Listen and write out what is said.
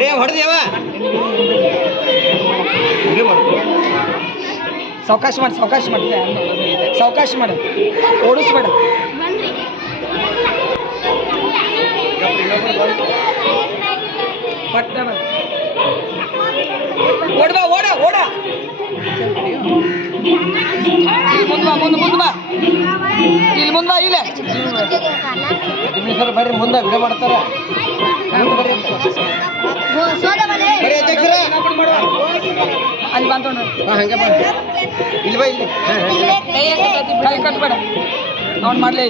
ಏ ಹೊಡೆದೇವ ಸಾವಕಾಶ ಮಾಡಿ ಸಾವಕಾಶ ಮಾಡಿ ಓಡಿಸ್ಬೇಡ ಪಟ್ಟ ಓಡ ಓಡ ಓಡ ಮುಂದೆ ಬಾ ಇಲ್ಲಿ ಮುಂದೆ ಬಾ ಇಲ್ಲ ಸರ್ ಬರ್ರಿ ಮುಂದೆ ವಿಡಿಯೋ ಮಾಡ್ತಾರ ಅಲ್ಲಿ ಬಂದ ಹಂಗೆ ಬಾ ಇಲ್ಲಿ ಬಾ ಇಲ್ಲಿ ಕೈ ಕಟ್ಬೇಡ ಅವ್ನು ಮಾಡ್ಲಿ